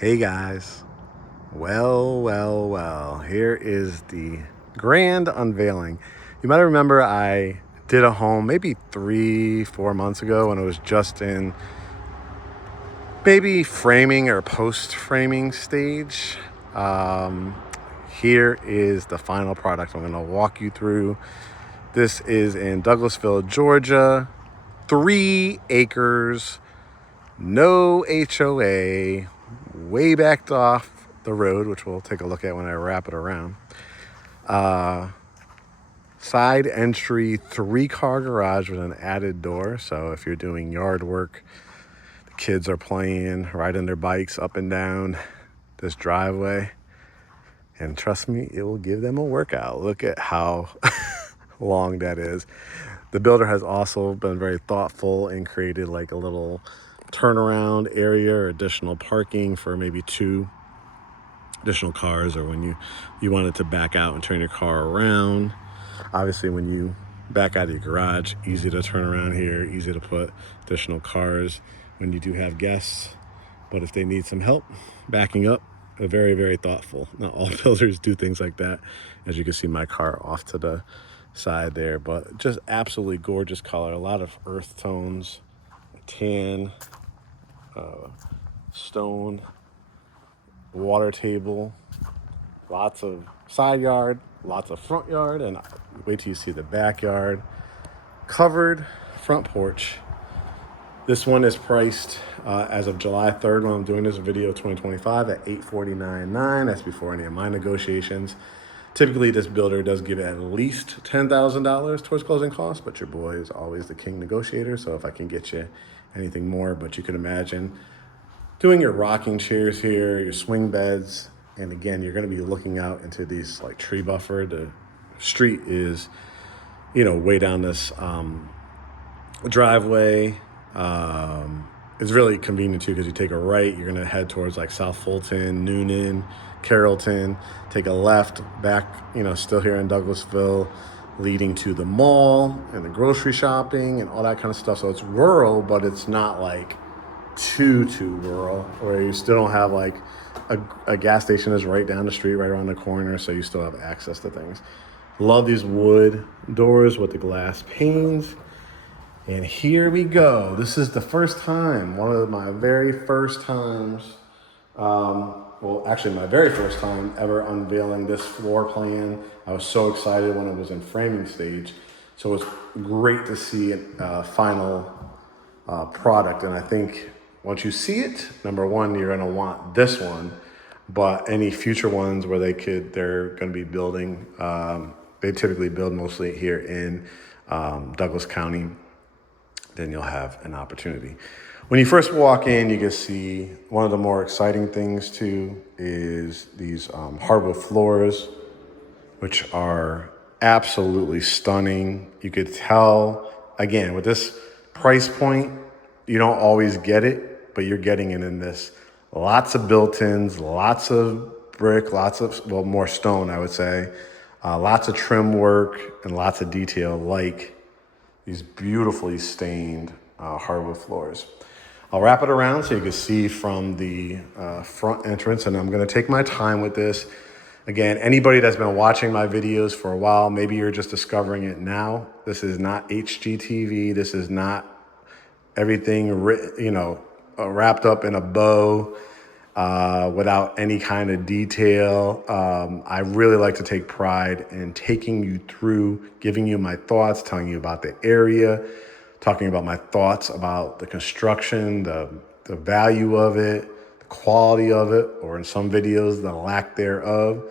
Hey guys, well, here is the grand unveiling. You might remember I did a home maybe 3-4 months ago when it was just in maybe framing or post framing stage. Um, Here is the final product I'm going to walk you through. This is in Douglasville, Georgia, 3 acres, no HOA, way backed off the road, which we'll take a look at when I wrap it around. Side entry, 3-car garage with an added door. So if you're doing yard work, the kids are playing, riding their bikes up and down this driveway. And trust me, it will give them a workout. Look at how long that is. The builder has also been very thoughtful and created like a little turnaround area or additional parking for maybe 2 additional cars, or when you wanted to back out and turn your car around. Obviously, when you back out of your garage, easy to turn around here, easy to put additional cars when you do have guests. But if they need some help backing up, very, very thoughtful. Not all builders do things like that. As you can see, my car off to the side there, but just absolutely gorgeous color. A lot of earth tones, tan, stone, water table, lots of side yard, lots of front yard, and wait till you see the backyard. Covered front porch. This one is priced as of July 3rd when I'm doing this video 2025 at $849,900. That's before any of my negotiations. Typically, this builder does give at least $10,000 towards closing costs, but your boy is always the king negotiator. So if I can get you anything more, but you can imagine doing your rocking chairs here, your swing beds, and again, you're going to be looking out into these like tree buffer. The street is, way down this driveway. It's really convenient too because you take a right, you're going to head towards like South Fulton, Noonan, Carrollton, take a left back, still here in Douglasville, leading to the mall and the grocery shopping and all that kind of stuff. So it's rural, but it's not like too rural, where you still don't have like a gas station is right down the street, right around the corner, so you still have access to things. Love these wood doors with the glass panes. And here we go. This is the first time, one of my very first times, my very first time ever unveiling this floor plan. I was so excited when it was in framing stage. So it's great to see a final product. And I think once you see it, number one, you're gonna want this one, but any future ones where they're gonna be building, they typically build mostly here in Douglas County, then you'll have an opportunity. When you first walk in, you can see one of the more exciting things too is these hardwood floors, which are absolutely stunning. You could tell, again, with this price point, you don't always get it, but you're getting it in this. Lots of built-ins, lots of brick, more stone, I would say. Lots of trim work and lots of detail, like these beautifully stained hardwood floors. I'll wrap it around so you can see from the front entrance, and I'm gonna take my time with this. Again, anybody that's been watching my videos for a while, maybe you're just discovering it now. This is not HGTV. This is not everything wrapped up in a bow without any kind of detail. I really like to take pride in taking you through, giving you my thoughts, telling you about the area, talking about my thoughts about the construction, the value of it, the quality of it, or in some videos, the lack thereof.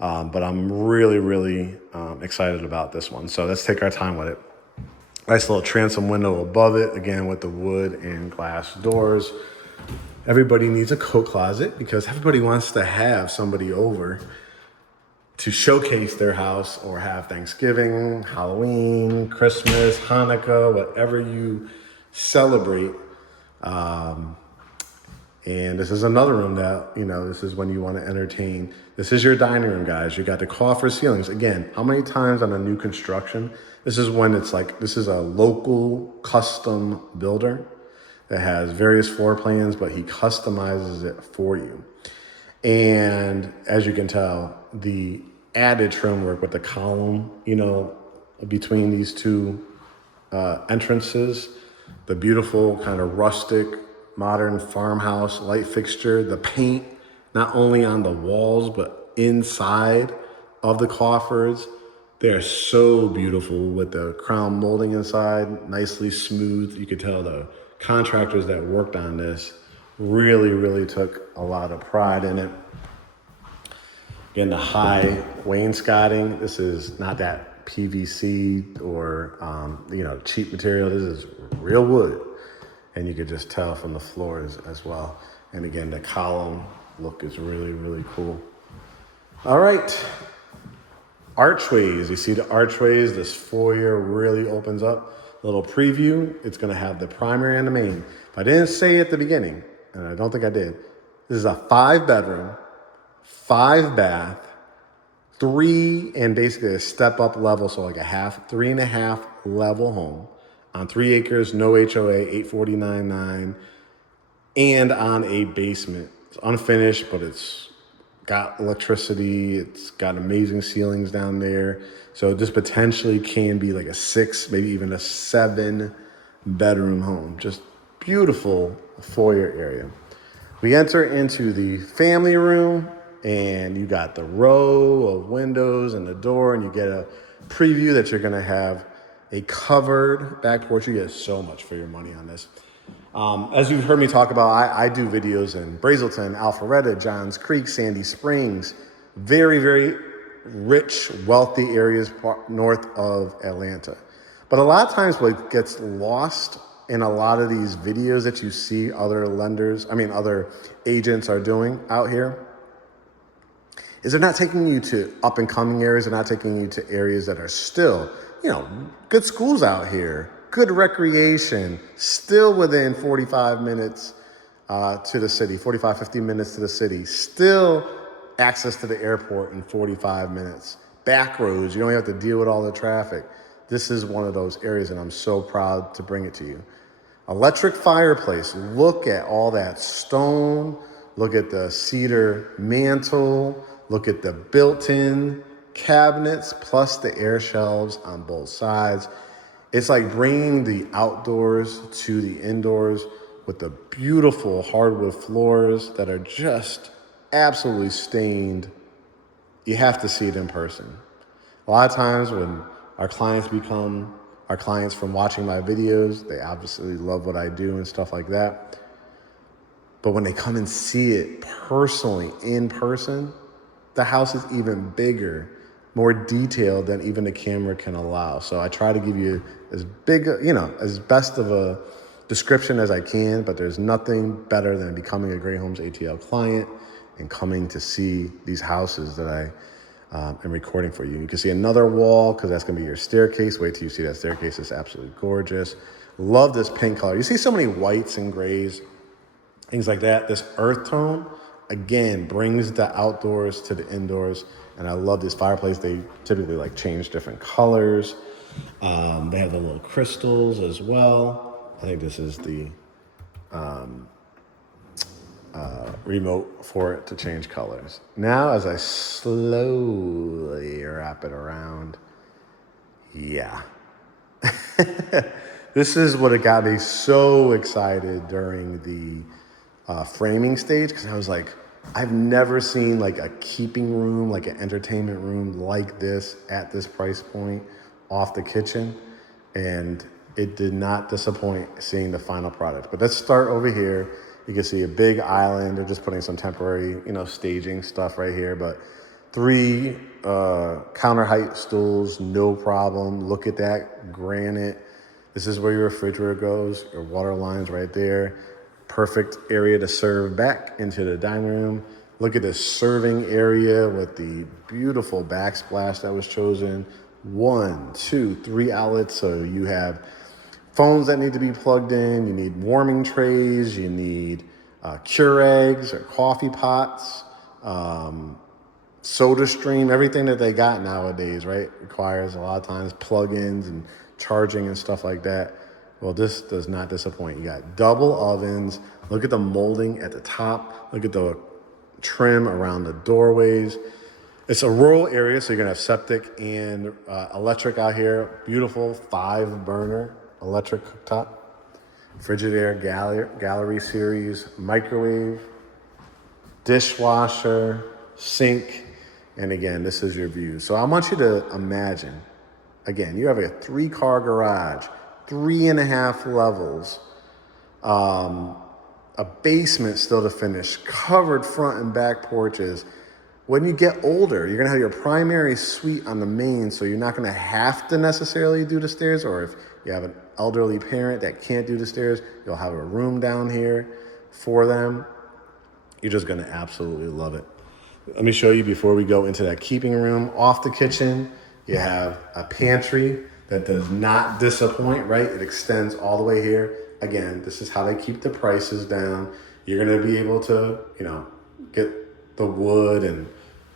But I'm really excited about this one. So let's take our time with it. Nice little transom window above it, again with the wood and glass doors. Everybody needs a coat closet because everybody wants to have somebody over to showcase their house or have Thanksgiving, Halloween, Christmas, Hanukkah, whatever you celebrate. And this is another room that, this is when you want to entertain. This is your dining room, guys. You got the coffered ceilings. Again, how many times on a new construction, this is when it's like, this is a local custom builder. that has various floor plans, but he customizes it for you. And as you can tell, the added trim work with the column, between these two entrances, the beautiful kind of rustic, modern farmhouse light fixture, the paint, not only on the walls, but inside of the coffers. They're so beautiful with the crown molding inside, nicely smooth. You could tell the contractors that worked on this really, really took a lot of pride in it. Again, the high wainscoting. This is not that PVC or cheap material. This is real wood, and you could just tell from the floors as well. And again, the column look is really, really cool. All right, archways. You see the archways. This foyer really opens up. A little preview. It's going to have the primary and the main. If I didn't say at the beginning, and I don't think I did, this is a 5-bedroom, 5-bath, 3 and basically a step up level, so like a 3.5 level home on 3 acres, no HOA, 849.9, and on a basement. It's unfinished, but it's got electricity. It's got amazing ceilings down there. So this potentially can be like a 6, maybe even a 7-bedroom home. Just beautiful foyer area. We enter into the family room, and you got the row of windows and the door, and you get a preview that you're gonna have a covered back porch. You get so much for your money on this. As you've heard me talk about, I do videos in Brazelton, Alpharetta, Johns Creek, Sandy Springs, very, very rich, wealthy areas north of Atlanta. But a lot of times what gets lost in a lot of these videos that you see other agents are doing out here is they're not taking you to up and coming areas. They're not taking you to areas that are still, good schools out here, good recreation, still within 45 minutes to the city, 45, 50 minutes to the city, still access to the airport in 45 minutes. Back roads, you don't have to deal with all the traffic. This is one of those areas, and I'm so proud to bring it to you. Electric fireplace, look at all that stone, look at the cedar mantle, look at the built-in cabinets, plus the air shelves on both sides. It's like bringing the outdoors to the indoors with the beautiful hardwood floors that are just absolutely stained. You have to see it in person. A lot of times when our clients become our clients from watching my videos, they obviously love what I do and stuff like that. But when they come and see it personally, in person, the house is even bigger, more detailed than even the camera can allow. So I try to give you as best of a description as I can, but there's nothing better than becoming a Great Homes ATL client and coming to see these houses that I am recording for you. You can see another wall because that's going to be your staircase. Wait till you see that staircase. It's absolutely gorgeous. Love this pink color. You see so many whites and grays, things like that. This earth tone, again, brings the outdoors to the indoors. And I love this fireplace. They typically change different colors. They have the little crystals as well. I think this is the remote for it to change colors. Now, as I slowly wrap it around, this is what got me so excited during the framing stage, because I was like, I've never seen a keeping room, an entertainment room like this at this price point off the kitchen. And it did not disappoint seeing the final product. But let's start over here. You can see a big island. They're just putting some temporary, staging stuff right here. But 3 counter height stools, no problem. Look at that granite. This is where your refrigerator goes. Your water line's right there. Perfect area to serve back into the dining room. Look at this serving area with the beautiful backsplash that was chosen. 1, 2, 3 outlets. So you have phones that need to be plugged in. You need warming trays. You need Keurigs or coffee pots, soda stream. Everything that they got nowadays, right, requires a lot of times plug-ins and charging and stuff like that. Well, this does not disappoint. You got double ovens. Look at the molding at the top. Look at the trim around the doorways. It's a rural area, so you're gonna have septic and electric out here. Beautiful 5-burner electric cooktop. Frigidaire gallery series, microwave, dishwasher, sink, and again, this is your view. So I want you to imagine, again, you have a 3-car garage, 3.5 levels, a basement still to finish, covered front and back porches. When you get older, you're gonna have your primary suite on the main, so you're not gonna have to necessarily do the stairs, or if you have an elderly parent that can't do the stairs, you'll have a room down here for them. You're just gonna absolutely love it. Let me show you before we go into that keeping room. Off the kitchen, you have a pantry that does not disappoint, right? It extends all the way here. Again, this is how they keep the prices down. You're gonna be able to, get the wood and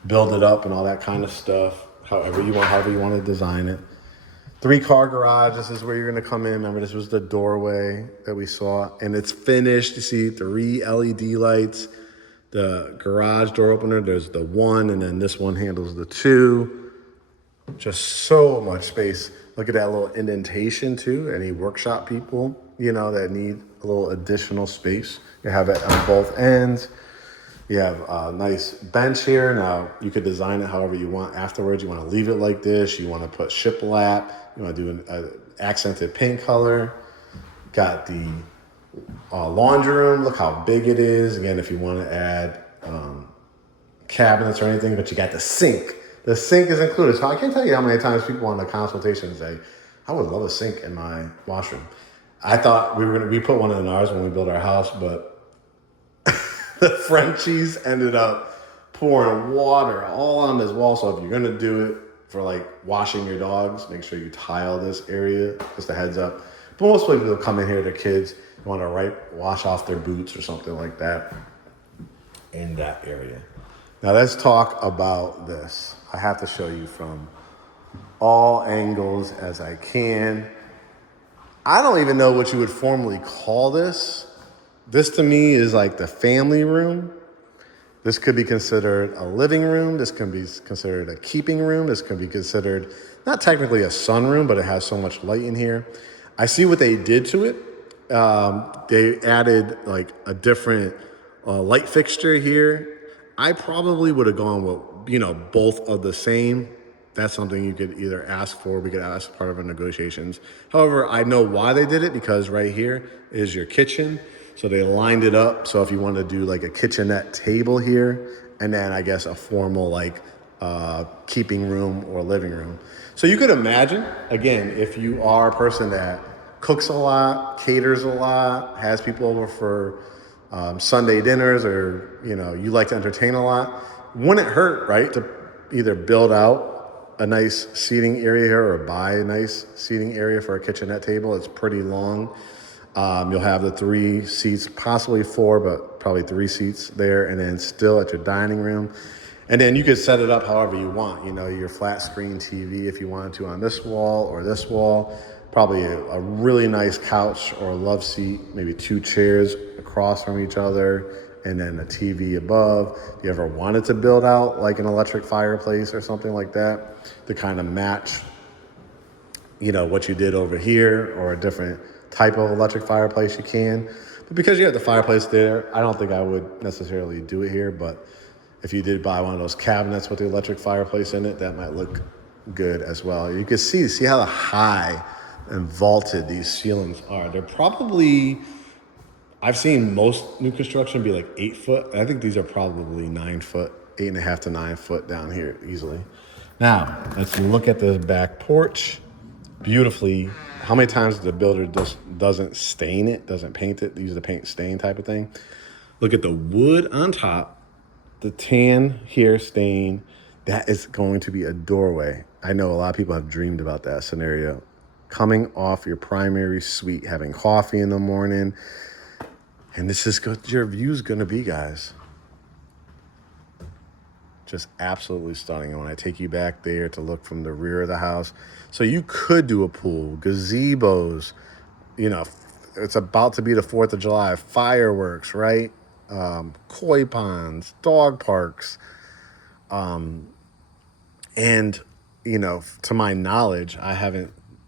build it up and all that kind of stuff, however you want to design it. 3-car garage, this is where you're gonna come in. Remember, this was the doorway that we saw, and it's finished. You see 3 LED lights. The garage door opener, there's the 1, and then this one handles the 2. Just so much space. Look at that little indentation too. Any workshop people, that need a little additional space, you have it on both ends. You have a nice bench here. Now, you could design it however you want afterwards. You want to leave it like this. You want to put shiplap. You want to do an accented paint color. Got the laundry room. Look how big it is. Again, if you want to add cabinets or anything, but you got the sink. The sink is included. So I can't tell you how many times people on the consultation say, I would love a sink in my washroom. I thought we put one in ours when we built our house, but the Frenchies ended up pouring water all on this wall. So if you're gonna do it for like washing your dogs, make sure you tile this area, just a heads up. But most people will come in here, their kids want to wash off their boots or something like that in that area. Now let's talk about this. I have to show you from all angles as I can. I don't even know what you would formally call this. This to me is like the family room. This could be considered a living room. This can be considered a keeping room. This can be considered not technically a sunroom, but it has so much light in here. I see what they did to it. They added like a different light fixture here. I probably would have gone with, both of the same. That's something you could either ask for. We could ask part of our negotiations. However, I know why they did it, because right here is your kitchen. So they lined it up. So if you want to do like a kitchenette table here, and then I guess a formal keeping room or living room. So you could imagine, again, if you are a person that cooks a lot, caters a lot, has people over for Sunday dinners, or you like to entertain a lot, wouldn't hurt, right, to either build out a nice seating area here or buy a nice seating area for a kitchenette table. It's pretty long. You'll have the 3 seats, possibly 4, but probably 3 seats there, and then still at your dining room. And then you could set it up however you want, your flat screen TV if you wanted to on this wall or this wall. Probably a really nice couch or a love seat, maybe 2 chairs across from each other, and then a TV above. If you ever wanted to build out like an electric fireplace or something like that to kind of match, what you did over here, or a different type of electric fireplace, you can. But because you have the fireplace there, I don't think I would necessarily do it here. But if you did buy one of those cabinets with the electric fireplace in it, that might look good as well. You can see how high and vaulted these ceilings are. They're probably, I've seen most new construction be like 8 foot. I think these are probably 9 foot, 8.5 to 9 foot down here easily. Now, let's look at this back porch. Beautifully. How many times the builder just doesn't stain it, doesn't paint it, use the paint stain type of thing. Look at the wood on top, the tan here stain. That is going to be a doorway. I know a lot of people have dreamed about that scenario. Coming off your primary suite, having coffee in the morning. And this is what your view's gonna be, guys. Just absolutely stunning. And when I take you back there to look from the rear of the house, so you could do a pool, gazebos, it's about to be the 4th of July, fireworks, right? Koi ponds, dog parks. And, to my knowledge,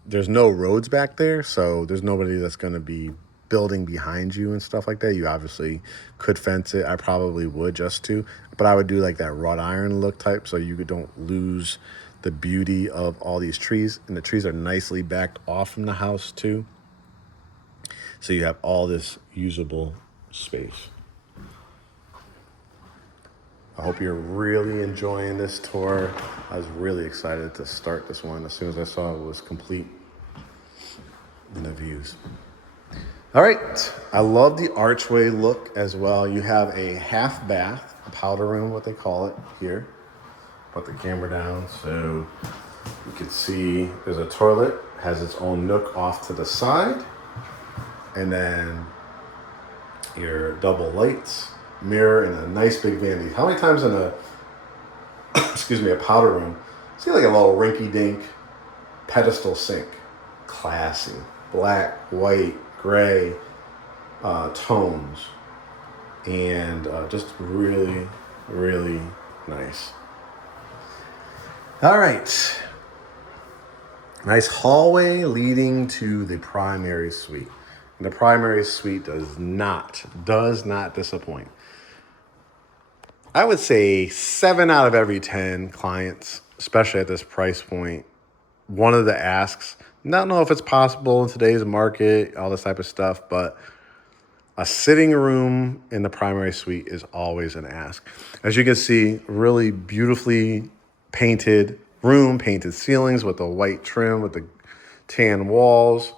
there's no roads back there. So there's nobody that's going to be building behind you and stuff like that. You obviously could fence it. I probably would but I would do like that wrought iron look type so you don't lose the beauty of all these trees. And the trees are nicely backed off from the house too. So you have all this usable space. I hope you're really enjoying this tour. I was really excited to start this one as soon as I saw it was complete and the views. All right, I love the archway look as well. You have a half bath, a powder room, what they call it here. Put the camera down so you can see there's a toilet, has its own nook off to the side. And then your double lights, mirror, and a nice big vanity. How many times in a powder room, see like a little rinky-dink pedestal sink? Classy. Black, white, gray tones. And just really, really nice. All right. Nice hallway leading to the primary suite. And the primary suite does not disappoint. I would say 7 out of every 10 clients, especially at this price point, one of the asks, not know if it's possible in today's market, all this type of stuff, but a sitting room in the primary suite is always an ask. As you can see, really beautifully painted room, painted ceilings with the white trim, with the tan walls.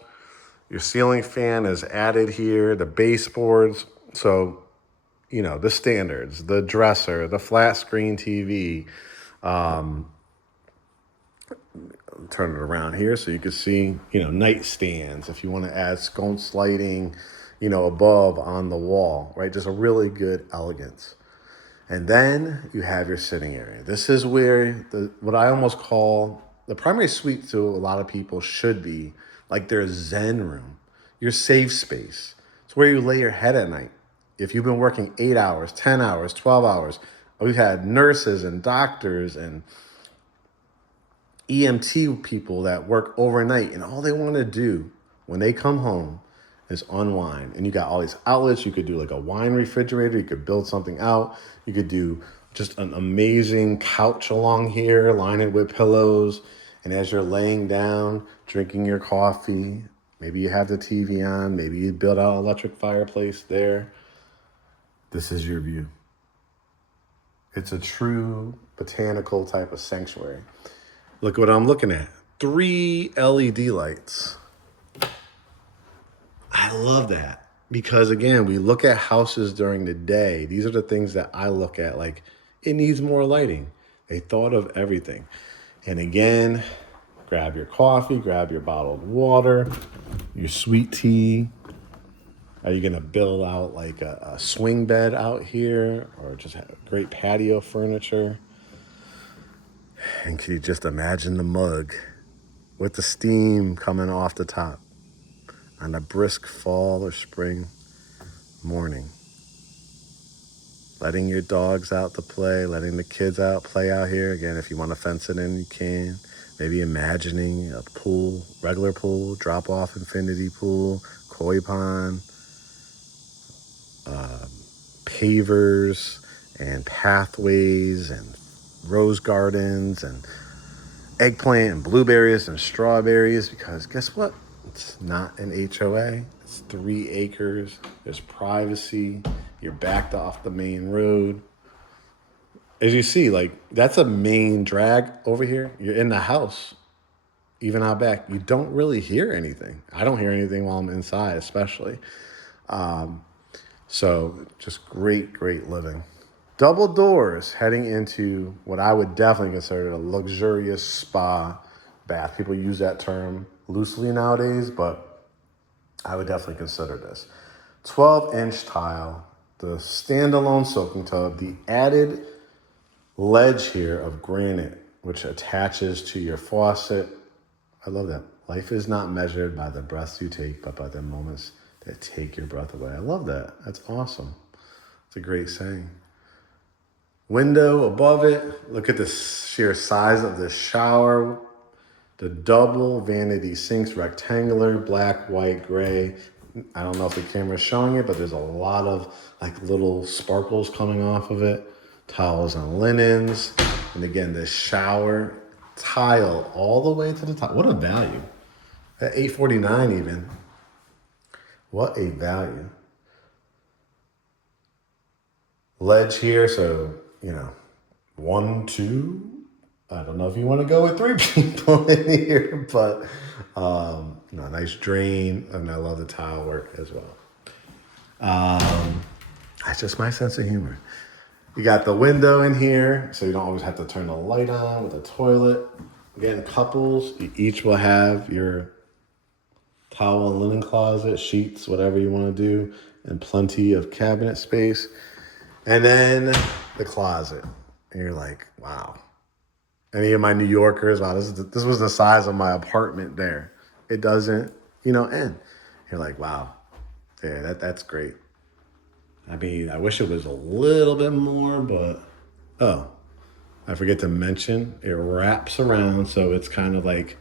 Your ceiling fan is added here, the baseboards. So, the standards, the dresser, the flat screen TV. Turn it around here so you can see, nightstands. If you want to add sconce lighting, above on the wall, right? Just a really good elegance. And then you have your sitting area. This is where what I almost call the primary suite to a lot of people should be like their zen room, your safe space. It's where you lay your head at night. If you've been working 8 hours, 10 hours, 12 hours, we've had nurses and doctors and EMT people that work overnight, and all they want to do when they come home is unwind. And you got all these outlets. You could do like a wine refrigerator. You could build something out. You could do just an amazing couch along here, line it with pillows. And as you're laying down, drinking your coffee, maybe you have the TV on, maybe you build out an electric fireplace there. This is your view. It's a true botanical type of sanctuary. Look what I'm looking at. 3 LED lights. I love that because, again, we look at houses during the day. These are the things that I look at, like it needs more lighting. They thought of everything. And again, grab your coffee, grab your bottled water, your sweet tea. Are you going to build out like a swing bed out here or just have great patio furniture? And can you just imagine the mug with the steam coming off the top on a brisk fall or spring morning? Letting your dogs out to play, letting the kids out, play out here. Again, if you want to fence it in, you can. Maybe imagining a pool, regular pool, drop-off infinity pool, koi pond, pavers and pathways and rose gardens and eggplant and blueberries and strawberries, because guess what? It's not an HOA. It's 3 acres. There's privacy. You're backed off the main road. As you see, like that's a main drag over here. You're in the house, even out back. You don't really hear anything. I don't hear anything while I'm inside, especially. So just great, great living. Double doors heading into what I would definitely consider a luxurious spa bath. People use that term loosely nowadays, but I would definitely consider this. 12-inch tile, the standalone soaking tub, the added ledge here of granite, which attaches to your faucet. I love that. Life is not measured by the breaths you take, but by the moments that take your breath away. I love that. That's awesome. It's a great saying. Window above it. Look at the sheer size of the shower. The double vanity sinks, rectangular, black, white, gray. I don't know if the camera's showing it, but there's a lot of like little sparkles coming off of it. Towels and linens. And again, this shower tile all the way to the top. What a value. At $849 even. What a value. Ledge here, so, 1, 2. I don't know if you want to go with 3 people in here, but nice drain, and I love the tile work as well. That's just my sense of humor. You got the window in here, so you don't always have to turn the light on with a toilet. Again, couples, you each will have your towel and linen closet, sheets, whatever you want to do, and plenty of cabinet space. And then the closet. And you're like, wow. Any of my New Yorkers, wow, this was the size of my apartment there. It doesn't, end. You're like, wow, yeah, that's great. I mean, I wish it was a little bit more, but, I forget to mention, it wraps around, so it's kind of like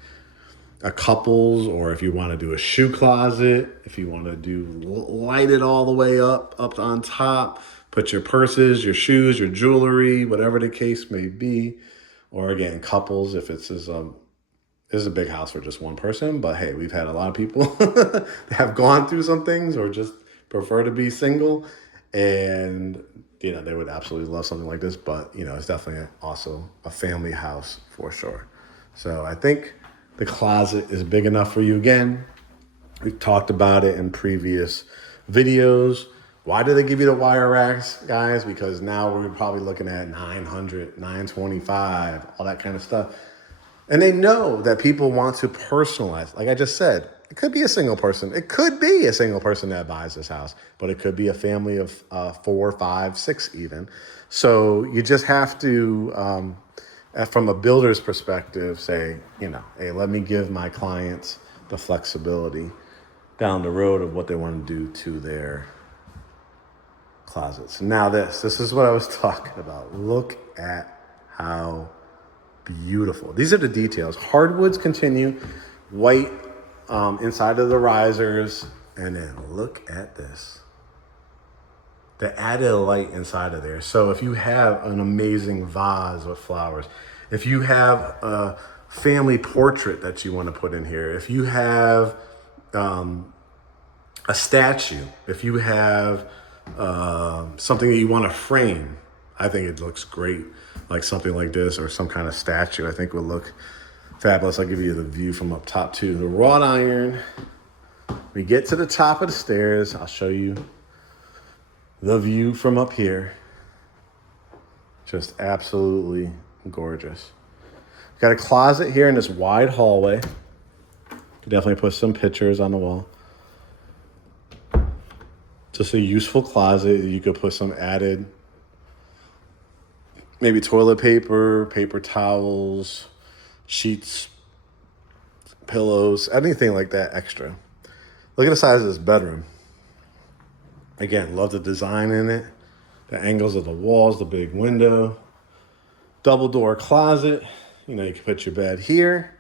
a couple's, or if you want to do a shoe closet, if you want to do light it all the way up on top, put your purses, your shoes, your jewelry, whatever the case may be. Or again, couples, if it's this is a big house for just one person, but hey, we've had a lot of people that have gone through some things or just prefer to be single, and they would absolutely love something like this. But it's definitely also a family house for sure. So I think the closet is big enough for you. Again, we've talked about it in previous videos. Why do they give you the wire racks, guys? Because now we're probably looking at $900, $925, all that kind of stuff. And they know that people want to personalize. Like I just said, it could be a single person. It could be a single person that buys this house, but it could be a family of 4, 5, 6 even. So you just have to, from a builder's perspective, say, hey, let me give my clients the flexibility down the road of what they want to do to their closets. Now this is what I was talking about. Look at how beautiful. These are the details. Hardwoods continue, white inside of the risers, and then look at this. The added light inside of there. So if you have an amazing vase with flowers, if you have a family portrait that you want to put in here, if you have a statue, if you have something that you want to frame, I think it looks great. Like something like this or some kind of statue, I think would look fabulous. I'll give you the view from up top too. The wrought iron. We get to the top of the stairs. I'll show you the view from up here. Just absolutely gorgeous. Got a closet here in this wide hallway. Could definitely put some pictures on the wall. Just a useful closet. You could put some added, maybe toilet paper, paper towels, sheets, pillows, anything like that extra. Look at the size of this bedroom. Again, love the design in it. The angles of the walls, the big window. Double door closet. You can put your bed here.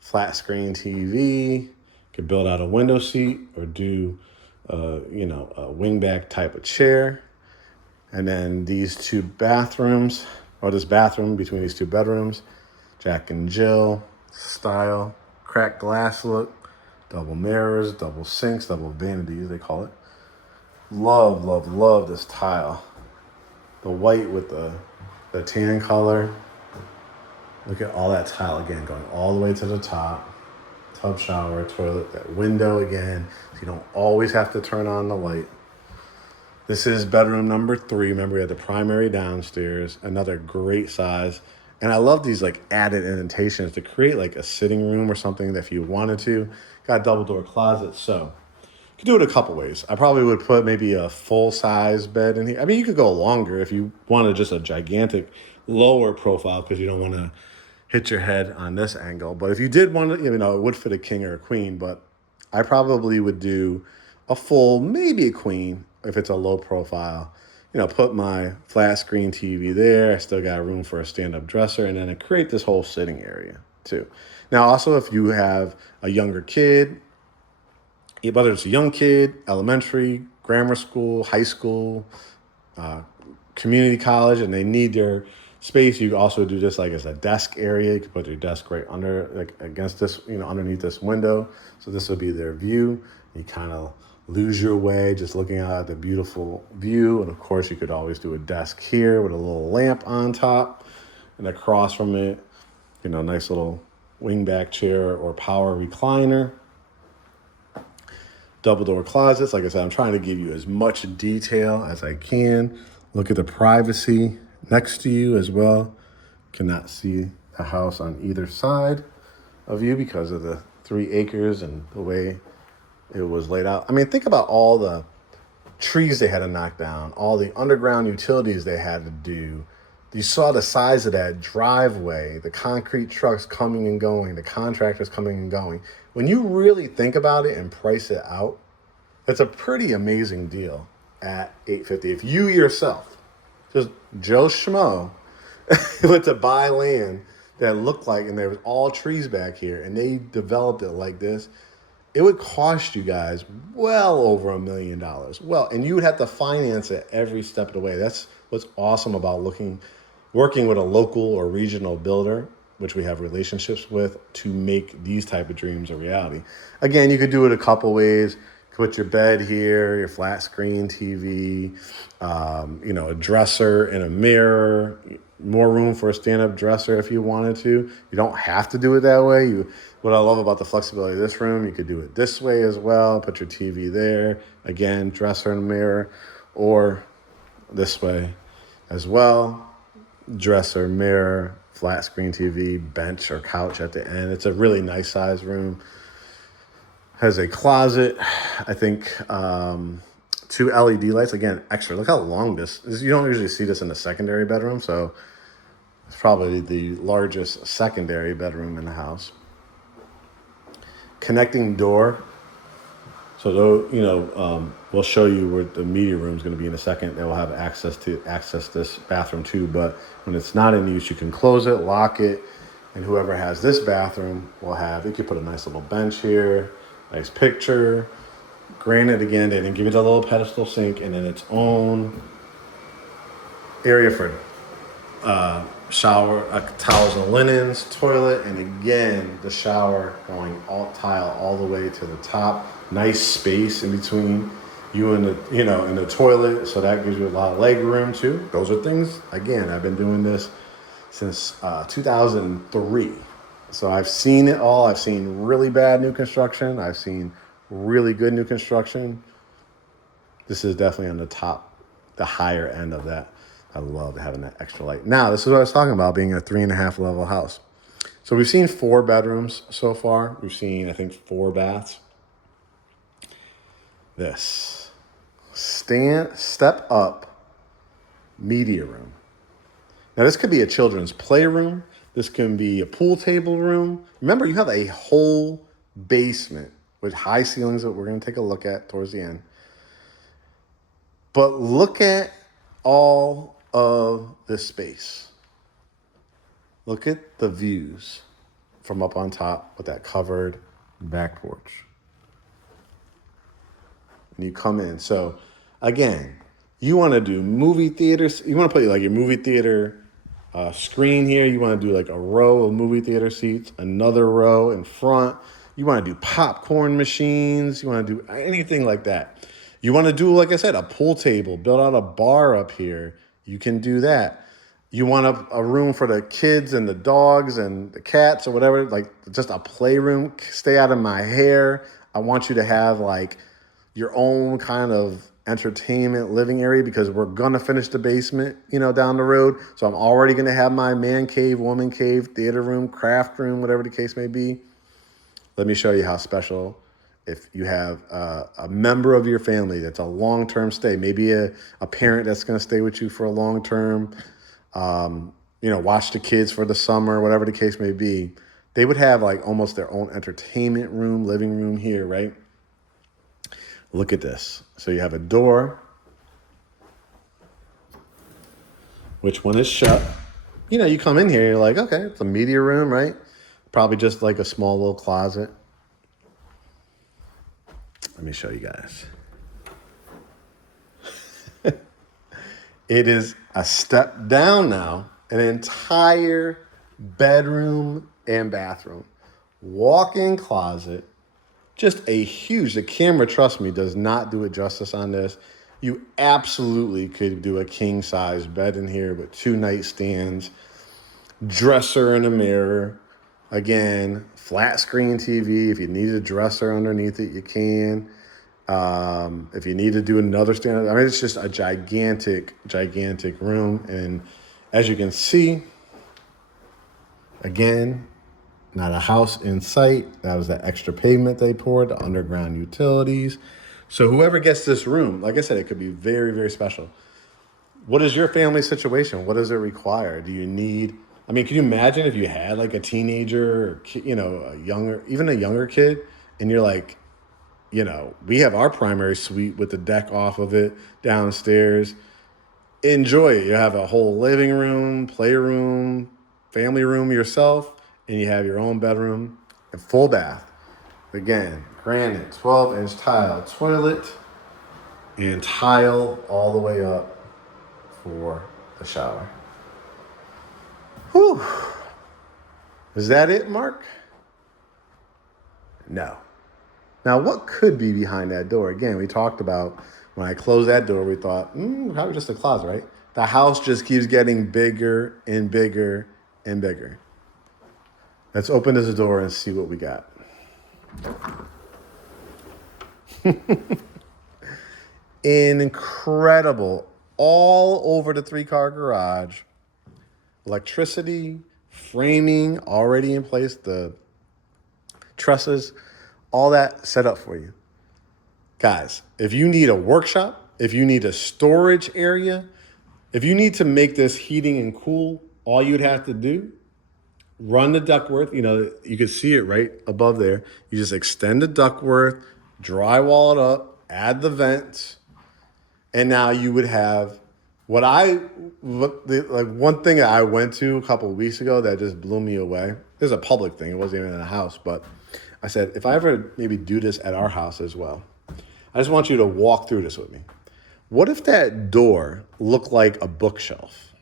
Flat screen TV. You could build out a window seat or do a wingback type of chair. And then these 2 bathrooms, or this bathroom between these 2 bedrooms, Jack and Jill style, cracked glass look, double mirrors, double sinks, double vanities, they call it. Love, love, love this tile. The white with the tan color. Look at all that tile again, going all the way to the top. Tub, shower, toilet, that window again, so you don't always have to turn on the light. This is bedroom number 3. Remember, we had the primary downstairs, another great size. And I love these like added indentations to create like a sitting room or something that if you wanted to. Got double door closet, so you could do it a couple ways. I probably would put maybe a full size bed in here. I mean, you could go longer if you wanted just a gigantic lower profile because you don't want to hit your head on this angle. But if you did want to, it would fit a king or a queen, but I probably would do a full, maybe a queen if it's a low profile. Put my flat screen TV there. I still got room for a stand-up dresser, and then I create this whole sitting area too. Now, also, if you have a younger kid, whether it's a young kid, elementary, grammar school, high school, community college, and they need their space, you also do this like as a desk area. You can put your desk right under, like against this, underneath this window. So this will be their view. You kind of lose your way just looking out at the beautiful view. And of course, you could always do a desk here with a little lamp on top, and across from it, nice little wingback chair or power recliner. Double door closets. Like I said, I'm trying to give you as much detail as I can. Look at the privacy next to you as well. Cannot see the house on either side of you because of the 3 acres and the way it was laid out. I mean, think about all the trees they had to knock down, all the underground utilities they had to do. You saw the size of that driveway, the concrete trucks coming and going, the contractors coming and going. When you really think about it and price it out, it's a pretty amazing deal at $850. If you yourself, just Joe Schmo, went to buy land that looked like, and there was all trees back here, and they developed it like this, it would cost you guys well over $1 million. Well, and you would have to finance it every step of the way. That's what's awesome about working with a local or regional builder, which we have relationships with, to make these type of dreams a reality. Again, you could do it a couple ways. Put your bed here, your flat screen TV, a dresser and a mirror, more room for a stand-up dresser if you wanted to. You don't have to do it that way. What I love about the flexibility of this room, you could do it this way as well. Put your TV there, again, dresser and mirror, or this way as well. Dresser, mirror, flat screen TV, bench or couch at the end. It's a really nice size room. Has a closet, I think 2 LED lights, again, extra. Look how long this is. You don't usually see this in the secondary bedroom, so it's probably the largest secondary bedroom in the house. Connecting door. So, we'll show you where the media room is going to be in a second. They will have access this bathroom too, but when it's not in use, you can close it, lock it, and whoever has this bathroom will have, you could put a nice little bench here, nice picture. Granted, again, they didn't give it a little pedestal sink, and then its own area for shower, towels and linens, toilet, and again, the shower going all the way to the top. Nice space in between you and the toilet, so that gives you a lot of leg room too. Those are things, again, I've been doing this since 2003. So I've seen it all. I've seen really bad new construction. I've seen really good new construction. This is definitely on the higher end of that. I love having that extra light. Now, this is what I was talking about, being a 3.5 level house. So we've seen 4 bedrooms so far. We've seen, I think, 4 baths. This step up media room. Now, this could be a children's playroom. This can be a pool table room. Remember, you have a whole basement with high ceilings that we're going to take a look at towards the end. But look at all of this space. Look at the views from up on top with that covered back porch. And you come in. So again, you want to do movie theaters. You want to put like your movie theater screen here. You want to do like a row of movie theater seats, another row in front. You want to do popcorn machines. You want to do anything like that. You want to do, like I said, a pool table, build out a bar up here. You can do that. You want a room for the kids and the dogs and the cats or whatever, like just a playroom. Stay out of my hair. I want you to have like your own kind of entertainment living area, because we're going to finish the basement, down the road. So I'm already going to have my man cave, woman cave, theater room, craft room, whatever the case may be. Let me show you how special. If you have a member of your family that's a long-term stay, maybe a parent that's going to stay with you for a long term, watch the kids for the summer, whatever the case may be, they would have like almost their own entertainment room, living room here, right? Look at this. So you have a door, which when it's shut, you come in here, you're like, okay, it's a media room, right? Probably just like a small little closet. Let me show you guys. It is a step down now, an entire bedroom and bathroom. Walk-in closet, just a huge, the camera, trust me, does not do it justice on this. You absolutely could do a king-size bed in here with 2 nightstands, dresser and a mirror. Again, flat screen TV. If you need a dresser underneath it, you can. If you need to do another stand, it's just a gigantic, gigantic room. And as you can see, again, not a house in sight. That was that extra pavement they poured, the underground utilities. So whoever gets this room, like I said, it could be very, very special. What is your family situation? What does it require? Do you need, can you imagine if you had like a teenager or, even a younger kid, and you're like, we have our primary suite with the deck off of it downstairs. Enjoy it. You have a whole living room, playroom, family room yourself, and you have your own bedroom and full bath. Again, granite, 12-inch tile toilet, and tile all the way up for the shower. Whew. Is that it, Mark? No. Now, what could be behind that door? Again, we talked about when I closed that door, we thought, probably just a closet, right? The house just keeps getting bigger and bigger and bigger. Let's open this door and see what we got. Incredible. All over the 3-car garage. Electricity, framing already in place, the trusses, all that set up for you. Guys, if you need a workshop, if you need a storage area, if you need to make this heating and cool, all you'd have to do, run the ductwork. You can see it right above there. You just extend the ductwork, drywall it up, add the vents, and now you would have one thing that I went to a couple of weeks ago that just blew me away. It was a public thing. It wasn't even in a house, but I said, if I ever maybe do this at our house as well, I just want you to walk through this with me. What if that door looked like a bookshelf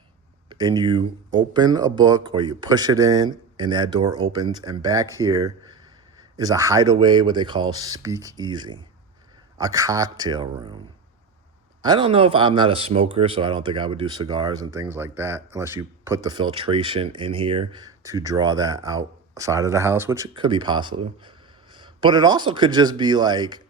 and you open a book or you push it in and that door opens, and back here is a hideaway, what they call speakeasy, a cocktail room. I don't know, if I'm not a smoker, so I don't think I would do cigars and things like that unless you put the filtration in here to draw that outside of the house, which could be possible. But it also could just be like,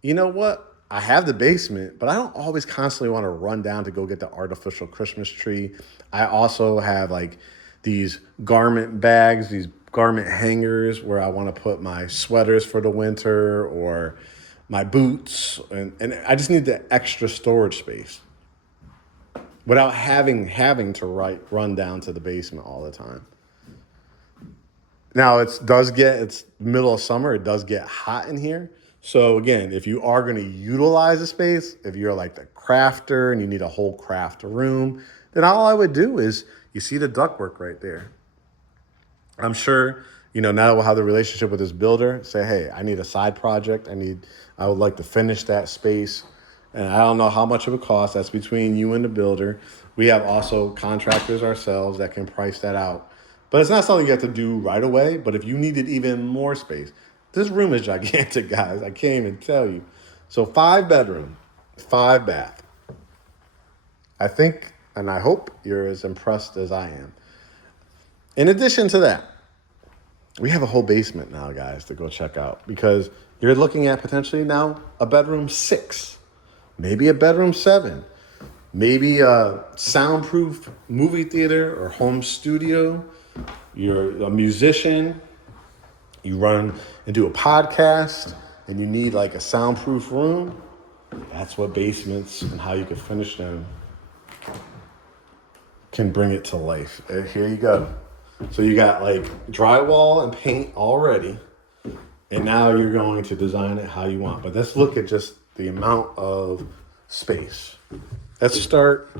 you know what? I have the basement, but I don't always constantly want to run down to go get the artificial Christmas tree. I also have like these garment bags, these garment hangers where I want to put my sweaters for the winter or my boots. And I just need the extra storage space without having to run down to the basement all the time. Now, it's middle of summer. It does get hot in here. So again, if you are going to utilize the space, if you're like the crafter and you need a whole craft room, then all I would do is, you see the ductwork right there. I'm sure, now we'll have the relationship with this builder, say, hey, I need a side project. I would like to finish that space. And I don't know how much it would cost. That's between you and the builder. We have also contractors ourselves that can price that out. But it's not something you have to do right away. But if you needed even more space, this room is gigantic, guys. I can't even tell you. So 5-bedroom, 5-bath. I think, and I hope you're as impressed as I am. In addition to that, we have a whole basement now, guys, to go check out, because you're looking at potentially now a bedroom 6, maybe a bedroom 7, maybe a soundproof movie theater or home studio. You're a musician. You run and do a podcast and you need like a soundproof room. That's what basements and how you can finish them can bring it to life. Here you go. So you got like drywall and paint already, and now you're going to design it how you want. But let's look at just the amount of space. Let's start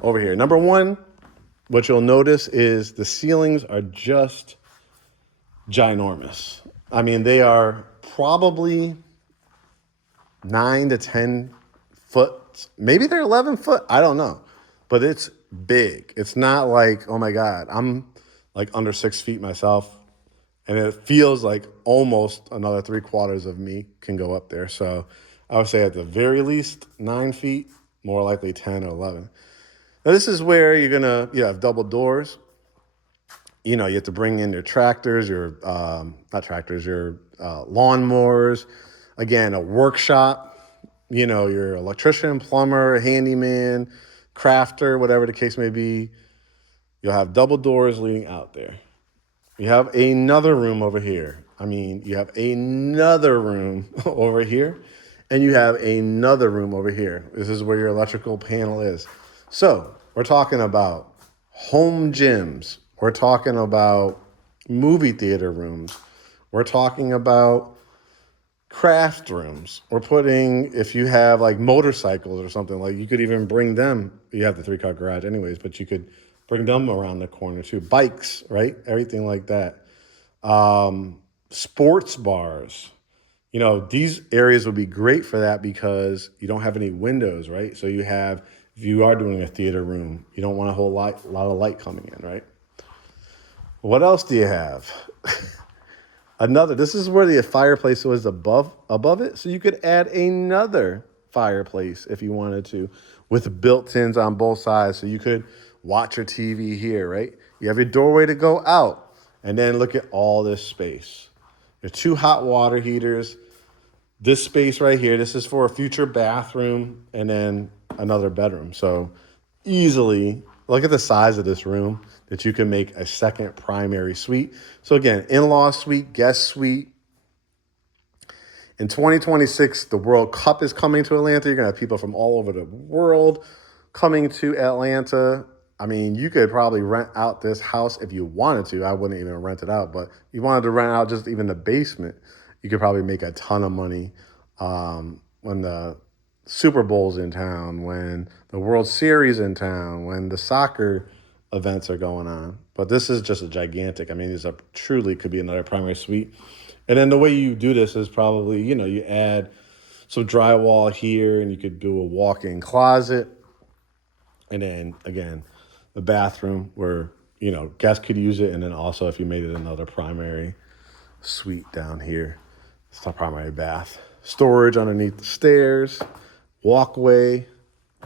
over here. Number one, what you'll notice is the ceilings are just ginormous. I mean, they are probably 9 to 10 foot. Maybe they're 11 foot. I don't know. But it's big. It's not like, oh my God, I'm like under 6 feet myself. And it feels like almost another 3/4 of me can go up there. So I would say at the very least 9 feet, more likely 10 or 11. Now this is where you have double doors. You have to bring in your tractors, your lawnmowers. Again, a workshop, your electrician, plumber, handyman, crafter, whatever the case may be. You'll have double doors leading out there. You have another room over here. You have another room over here, and you have another room over here. This is where your electrical panel is. So we're talking about home gyms. We're talking about movie theater rooms. We're talking about craft rooms. If you have like motorcycles or something, like you could even bring them. You have the 3-car garage anyways, but you could bring them around the corner too. Bikes, right? Everything like that. Sports bars. These areas would be great for that because you don't have any windows, right? So if you are doing a theater room, you don't want a lot of light coming in, right? What else do you have? This is where the fireplace was above it. So you could add another fireplace if you wanted to with built-ins on both sides. So you could watch your TV here, right? You have your doorway to go out, and then look at all this space. Your 2 hot water heaters. This space right here, this is for a future bathroom and then another bedroom. So easily, look at the size of this room that you can make a second primary suite. So again, in-law suite, guest suite. In 2026, the World Cup is coming to Atlanta. You're going to have people from all over the world coming to Atlanta. You could probably rent out this house if you wanted to. I wouldn't even rent it out, but if you wanted to rent out just even the basement, you could probably make a ton of money when the Super Bowl's in town, when the World Series in town, when the soccer events are going on. But this is just a gigantic. These are truly could be another primary suite. And then the way you do this is probably, you add some drywall here and you could do a walk-in closet. And then again, the bathroom where, guests could use it. And then also if you made it another primary suite down here, it's the primary bath. Storage underneath the stairs, walkway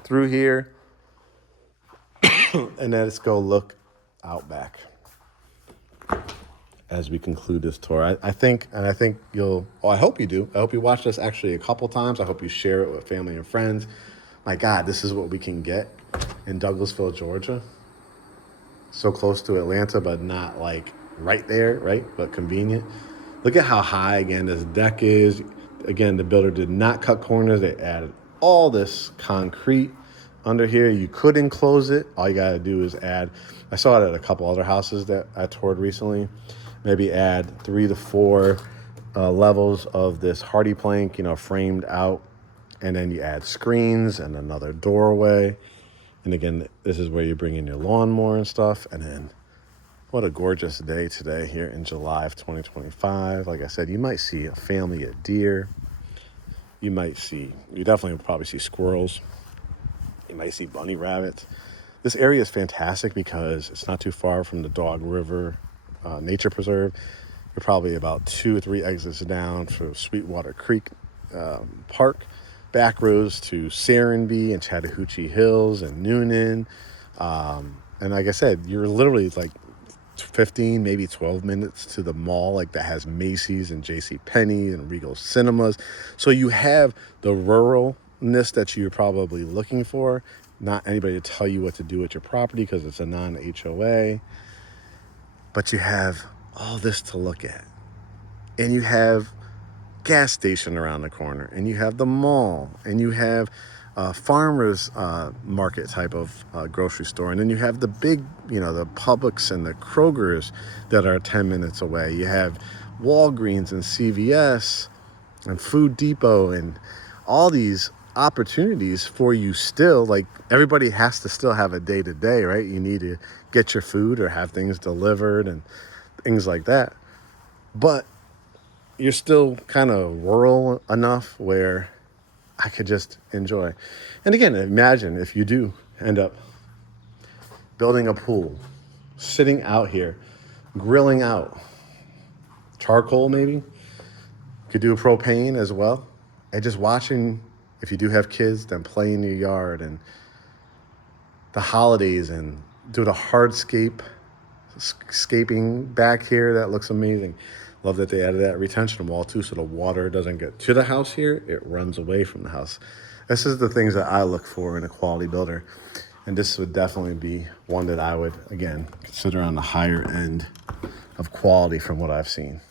through here. And then let's go look out back as we conclude this tour. I think I hope you do. I hope you watch this actually a couple times. I hope you share it with family and friends. My God, this is what we can get in Douglasville, Georgia. So close to Atlanta, but not like right there, right? But convenient. Look at how high, again, this deck is. Again, the builder did not cut corners. They added all this concrete under here. You could enclose it. All you got to do is add. I saw it at a couple other houses that I toured recently. Maybe add 3 to 4 levels of this hardy plank, framed out. And then you add screens and another doorway. And again, this is where you bring in your lawnmower and stuff. And then what a gorgeous day today here in July of 2025. Like I said, you might see a family of deer. You definitely will probably see squirrels. You might see bunny rabbits. This area is fantastic because it's not too far from the Dog River Nature Preserve. You're probably about 2 or 3 exits down for Sweetwater Creek Park. Back roads to Serenbe and Chattahoochee Hills and Noonan. And like I said, you're literally like 15, maybe 12 minutes to the mall, like that has Macy's and JCPenney and Regal Cinemas. So you have the ruralness that you're probably looking for. Not anybody to tell you what to do with your property because it's a non-HOA. But you have all this to look at. And you have gas station around the corner, and you have the mall, and you have farmer's market type of grocery store. And then you have the big, the Publix and the Krogers that are 10 minutes away. You have Walgreens and CVS and Food Depot and all these opportunities for you still. Like, everybody has to still have a day to day, right? You need to get your food or have things delivered and things like that. But you're still kind of rural enough where I could just enjoy. And again, imagine if you do end up building a pool, sitting out here, grilling out, charcoal maybe. Could do propane as well. And just watching, if you do have kids, then play in your yard and the holidays and do the scaping back here. That looks amazing. Love that they added that retention wall too, so the water doesn't get to the house here. It runs away from the house. This is the things that I look for in a quality builder. And this would definitely be one that I would, again, consider on the higher end of quality from what I've seen.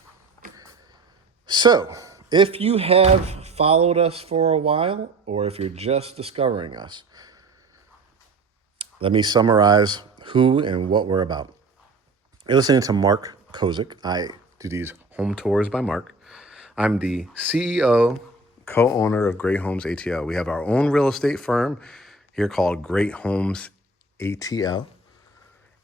So, if you have followed us for a while, or if you're just discovering us, let me summarize who and what we're about. You're listening to Mark Kozik. I do these home tours by Mark. I'm the CEO, co-owner of Great Homes ATL. We have our own real estate firm here called Great Homes ATL.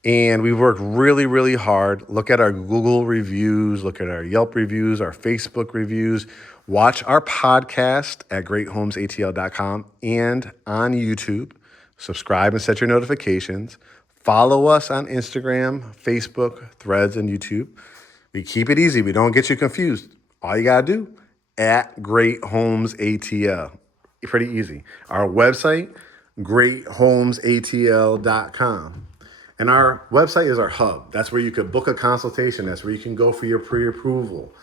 And we've worked really, really hard. Look at our Google reviews, look at our Yelp reviews, our Facebook reviews. Watch our podcast at greathomesatl.com and on YouTube. Subscribe and set your notifications. Follow us on Instagram, Facebook, Threads, and YouTube. We keep it easy. We don't get you confused. All you got to do, at Great Homes ATL. Pretty easy. Our website, greathomesatl.com. And our website is our hub. That's where you could book a consultation. That's where you can go for your pre-approval.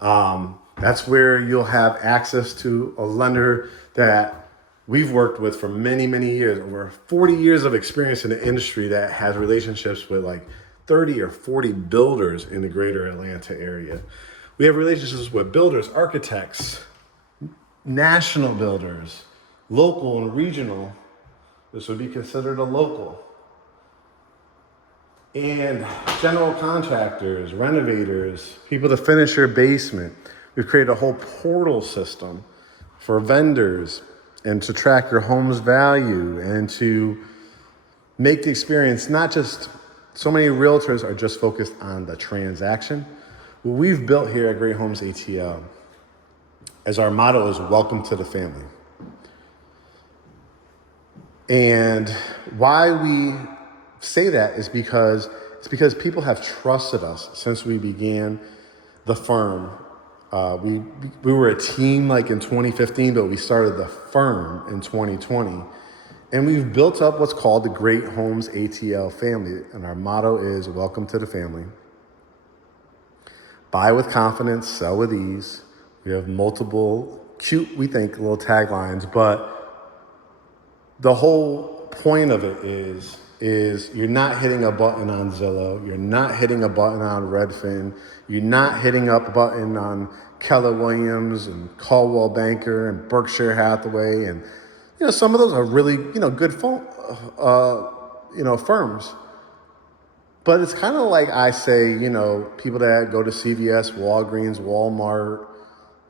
That's where you'll have access to a lender that we've worked with for many, many years, over 40 years of experience in the industry, that has relationships with like 30 or 40 builders in the greater Atlanta area. We have relationships with builders, architects, national builders, local and regional. This would be considered a local. And general contractors, renovators, people to finish your basement. We've created a whole portal system for vendors and to track your home's value and to make the experience not just, so many realtors are just focused on the transaction. What we've built here at Great Homes ATL, as our motto is welcome to the family. And why we say that is because people have trusted us since we began the firm. We were a team like in 2015, but we started the firm in 2020. And we've built up what's called the Great Homes ATL family. And our motto is welcome to the family. Buy with confidence, sell with ease. We have multiple cute, we think, little taglines, but the whole point of it is you're not hitting a button on Zillow. You're not hitting a button on Redfin. You're not hitting up a button on Keller Williams and Coldwell Banker and Berkshire Hathaway. And, some of those are really, good firms. But it's kind of like I say, people that go to CVS, Walgreens, Walmart,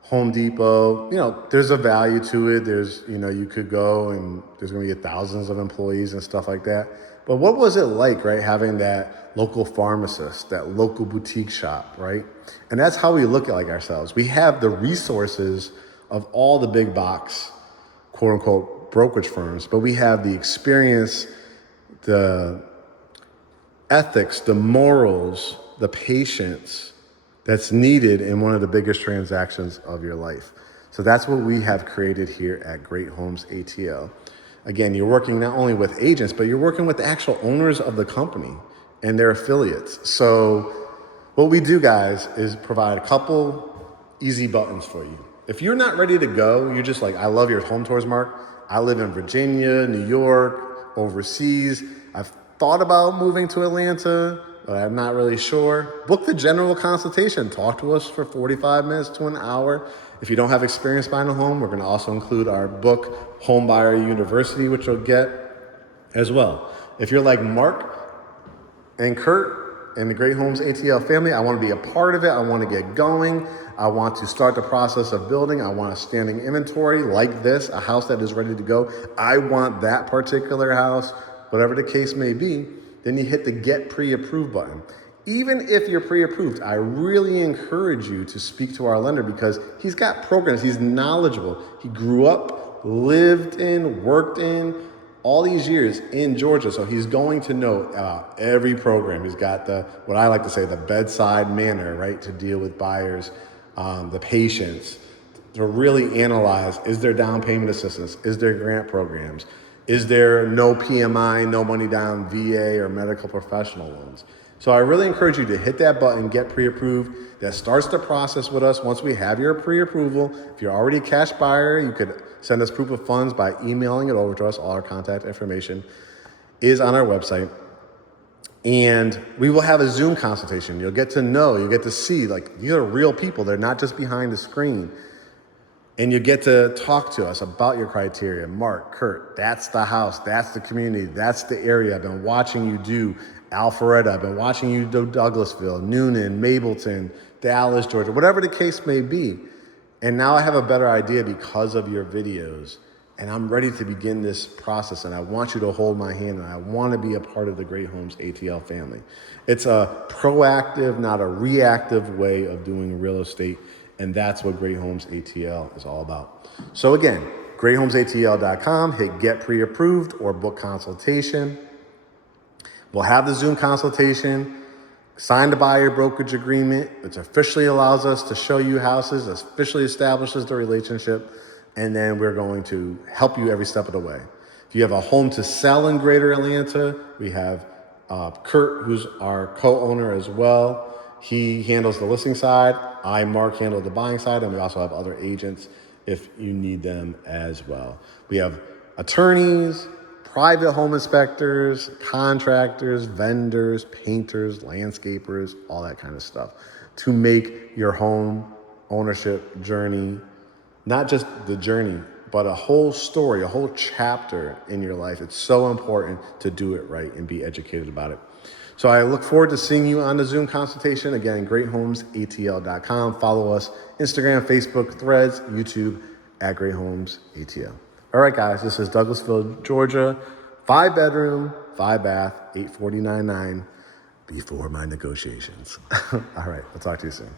Home Depot, there's a value to it. There's, you could go and there's going to be thousands of employees and stuff like that. But what was it like, right, having that local pharmacist, that local boutique shop, right? And that's how we look at ourselves. We have the resources of all the big box, quote unquote, brokerage firms, but we have the experience, the ethics, the morals, the patience that's needed in one of the biggest transactions of your life. So that's what we have created here at Great Homes ATL. Again, you're working not only with agents, but you're working with the actual owners of the company and their affiliates. So what we do, guys, is provide a couple easy buttons for you. If you're not ready to go, you're just like, I love your home tours, Mark. I live in Virginia, New York, overseas. I've thought about moving to Atlanta, but I'm not really sure. Book the general consultation. Talk to us for 45 minutes to an hour. If you don't have experience buying a home, we're going to also include our book, Home Buyer University, which you'll get as well. If you're like Mark and Kurt and the Great Homes ATL family, I want to be a part of it. I want to get going. I want to start the process of building. I want a standing inventory like this, a house that is ready to go. I want that particular house, whatever the case may be. Then you hit the Get Pre-Approved button. Even if you're pre-approved, I really encourage you to speak to our lender because he's got programs. He's knowledgeable. He grew up, lived in, worked in all these years in Georgia. So he's going to know every program. He's got what I like to say, the bedside manner, right? To deal with buyers, the patience, to really analyze, is there down payment assistance? Is there grant programs? Is there no PMI, no money down VA or medical professional loans? So I really encourage you to hit that button, Get Pre-Approved. That starts the process with us. Once we have your pre-approval, if you're already a cash buyer, you could send us proof of funds by emailing it over to us. All our contact information is on our website. And we will have a Zoom consultation. You'll get to know, you'll get to see, like, these are real people. They're not just behind the screen. And you get to talk to us about your criteria. Mark, Kurt, that's the house, that's the community, that's the area. I've been watching you do Alpharetta, I've been watching you do Douglasville, Noonan, Mableton, Dallas, Georgia, whatever the case may be. And now I have a better idea because of your videos. And I'm ready to begin this process. And I want you to hold my hand. And I want to be a part of the Great Homes ATL family. It's a proactive, not a reactive way of doing real estate. And that's what Great Homes ATL is all about. So again, greathomesatl.com, hit Get Pre-Approved or book consultation. We'll have the Zoom consultation, sign the buyer brokerage agreement, which officially allows us to show you houses, officially establishes the relationship, and then we're going to help you every step of the way. If you have a home to sell in Greater Atlanta, we have Kurt, who's our co-owner as well. He handles the listing side. I, Mark, handle the buying side, and we also have other agents if you need them as well. We have attorneys, private home inspectors, contractors, vendors, painters, landscapers, all that kind of stuff to make your home ownership journey, not just the journey, but a whole story, a whole chapter in your life. It's so important to do it right and be educated about it. So I look forward to seeing you on the Zoom consultation. Again, greathomesatl.com. Follow us, Instagram, Facebook, Threads, YouTube, at Great Homes ATL. All right, guys, this is Douglasville, Georgia, 5-bedroom, 5-bath, $849.9 before my negotiations. All right, I'll talk to you soon.